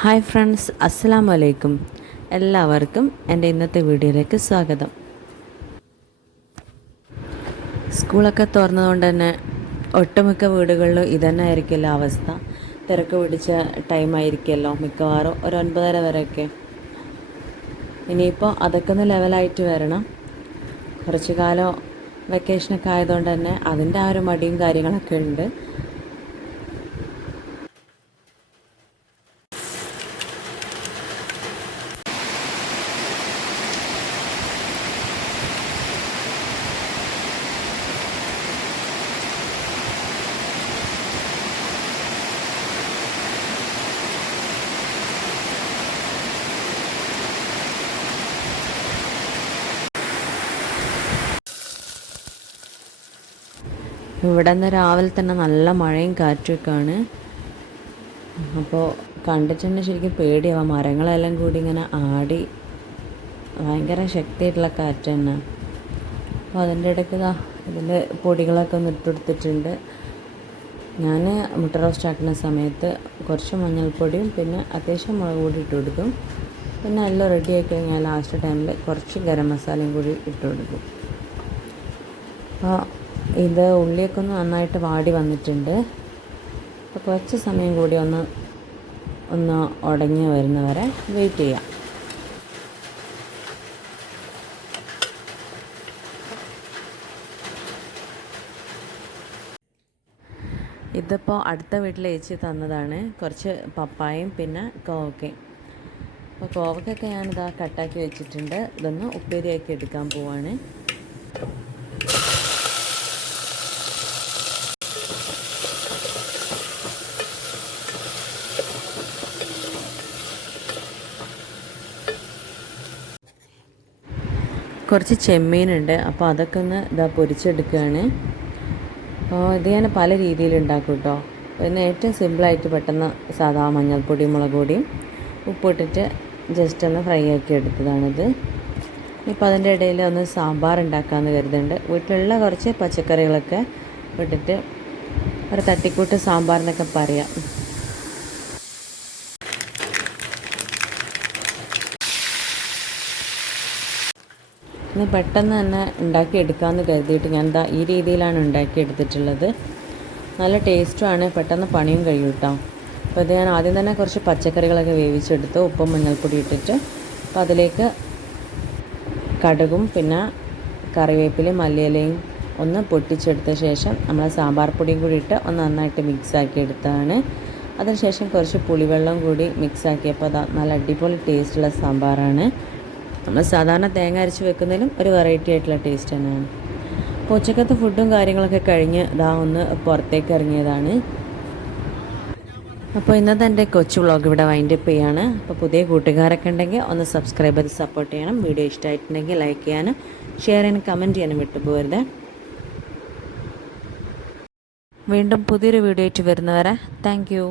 Hi friends, അസ്സലാമു അലൈക്കും. എല്ലാവർക്കും എൻ്റെ ഇന്നത്തെ വീഡിയോയിലേക്ക് സ്വാഗതം. സ്കൂളൊക്കെ തുറന്നതുകൊണ്ട് തന്നെ ഒട്ടുമിക്ക വീടുകളിലും ഇതന്നെ ആയിരിക്കുമല്ലോ അവസ്ഥ. തിരക്ക് പിടിച്ച ടൈമായിരിക്കുമല്ലോ മിക്കവാറും ഒരു 9:30 വരെയൊക്കെ. ഇനിയിപ്പോൾ അതൊക്കെ ഒന്ന് ലെവലായിട്ട് വരണം. കുറച്ച് കാലം വെക്കേഷനൊക്കെ ആയതുകൊണ്ട് തന്നെ അതിൻ്റെ ആ ഒരു മടിയും കാര്യങ്ങളൊക്കെ ഉണ്ട്. ഇവിടെ നിന്ന് രാവിലെ തന്നെ നല്ല മഴയും കാറ്റുമൊക്കെയാണ്. അപ്പോൾ കണ്ടിട്ട് തന്നെ ശരിക്കും പേടിയാവാം. മരങ്ങളെല്ലാം കൂടി ഇങ്ങനെ ആടി ഭയങ്കര ശക്തിയായിട്ടുള്ള കാറ്റ് തന്നെ. അപ്പോൾ അതിൻ്റെ ഇടയ്ക്ക് ഇതിൽ പൊടികളൊക്കെ ഒന്ന് ഇട്ടുകൊടുത്തിട്ടുണ്ട്. ഞാൻ മുട്ട റോസ്റ്റ് ആക്കുന്ന സമയത്ത് കുറച്ച് മഞ്ഞൾപ്പൊടിയും പിന്നെ അത്യാവശ്യം മുളക് പൊടി ഇട്ട് കൊടുക്കും. പിന്നെ എല്ലാം റെഡിയായി കഴിഞ്ഞാൽ ലാസ്റ്റ് ടൈമിൽ കുറച്ച് ഗരം മസാലയും കൂടി ഇട്ട് കൊടുക്കും. അപ്പോൾ ഇത് ഉള്ളിയൊക്കെ ഒന്ന് നന്നായിട്ട് വാടി വന്നിട്ടുണ്ട്. അപ്പോൾ കുറച്ച് സമയം കൂടി ഒന്ന് ഉടഞ്ഞ് വരുന്നവരെ വെയിറ്റ് ചെയ്യാം. ഇതിപ്പോൾ അടുത്ത വീട്ടിൽ ചേച്ചി തന്നതാണ്. കുറച്ച് പപ്പായയും പിന്നെ കോവക്കയും. അപ്പോൾ കോവക്കൊക്കെ ഞാനിതാ കട്ടാക്കി വെച്ചിട്ടുണ്ട്. ഇതൊന്ന് ഉപ്പേരിയാക്കി എടുക്കാൻ പോവാണ്. കുറച്ച് ചെമ്മീനുണ്ട്, അപ്പോൾ അതൊക്കെ ഒന്ന് പൊരിച്ചെടുക്കുകയാണ്. അപ്പോൾ ഇത് ഞാൻ പല രീതിയിൽ ഉണ്ടാക്കും കേട്ടോ. പിന്നെ ഏറ്റവും സിമ്പിളായിട്ട് പെട്ടെന്ന് സാധാ മഞ്ഞൾപ്പൊടിയും മുളക് പൊടിയും ഉപ്പിട്ടിട്ട് ജസ്റ്റ് ഒന്ന് ഫ്രൈ ആക്കി എടുത്തതാണിത്. ഇപ്പോൾ അതിൻ്റെ ഇടയിൽ ഒന്ന് സാമ്പാർ ഉണ്ടാക്കാമെന്ന് കരുതുന്നുണ്ട്. വീട്ടിലുള്ള കുറച്ച് പച്ചക്കറികളൊക്കെ ഇട്ടിട്ട് ഒരു തട്ടിക്കൂട്ട് സാമ്പാറിനൊക്കെ പറയാം. ഇന്ന് പെട്ടെന്ന് തന്നെ ഉണ്ടാക്കിയെടുക്കാമെന്ന് കരുതിയിട്ട് ഞാൻ ഈ രീതിയിലാണ് ഉണ്ടാക്കിയെടുത്തിട്ടുള്ളത്. നല്ല ടേസ്റ്റുമാണ്, പെട്ടെന്ന് പണിയും കഴിയും കേട്ടോ. അപ്പോൾ ഇത് ഞാൻ ആദ്യം തന്നെ കുറച്ച് പച്ചക്കറികളൊക്കെ വേവിച്ചെടുത്ത് ഉപ്പും മഞ്ഞൾപ്പൊടി ഇട്ടിട്ട് അപ്പോൾ അതിലേക്ക് കടുകും പിന്നെ കറിവേപ്പിലയും മല്ലിയിലയും ഒന്ന് പൊട്ടിച്ചെടുത്ത ശേഷം നമ്മൾ സാമ്പാർ പൊടിയും കൂടി ഇട്ട് ഒന്ന് നന്നായിട്ട് മിക്സാക്കി എടുത്തതാണ്. അതിനുശേഷം കുറച്ച് പുളിവെള്ളം കൂടി മിക്സാക്കിയപ്പോൾ നല്ല അടിപൊളി ടേസ്റ്റുള്ള സാമ്പാറാണ്. നമ്മൾ സാധാരണ തേങ്ങ അരച്ച് വെക്കുന്നതിലും ഒരു വെറൈറ്റി ആയിട്ടുള്ള ടേസ്റ്റ് തന്നെയാണ്. അപ്പോൾ ഉച്ചക്കത്തെ ഫുഡും കാര്യങ്ങളൊക്കെ കഴിഞ്ഞ് ഒന്ന് പുറത്തേക്ക് ഇറങ്ങിയതാണ്. അപ്പോൾ ഇന്നത്തെ എൻ്റെ കൊച്ചു വ്ളോഗ് ഇവിടെ വൈൻഡപ്പ് ചെയ്യാണ്. അപ്പോൾ പുതിയ കൂട്ടുകാരൊക്കെ ഉണ്ടെങ്കിൽ ഒന്ന് സബ്സ്ക്രൈബ് ചെയ്ത് സപ്പോർട്ട് ചെയ്യണം. വീഡിയോ ഇഷ്ടമായിട്ടുണ്ടെങ്കിൽ ലൈക്ക് ചെയ്യാനും ഷെയർ ചെയ്യാനും കമൻറ്റ് ചെയ്യാനും വിട്ടുപോകരുത്. വീണ്ടും പുതിയൊരു വീഡിയോ ആയിട്ട് വരുന്നവരെ താങ്ക് യു.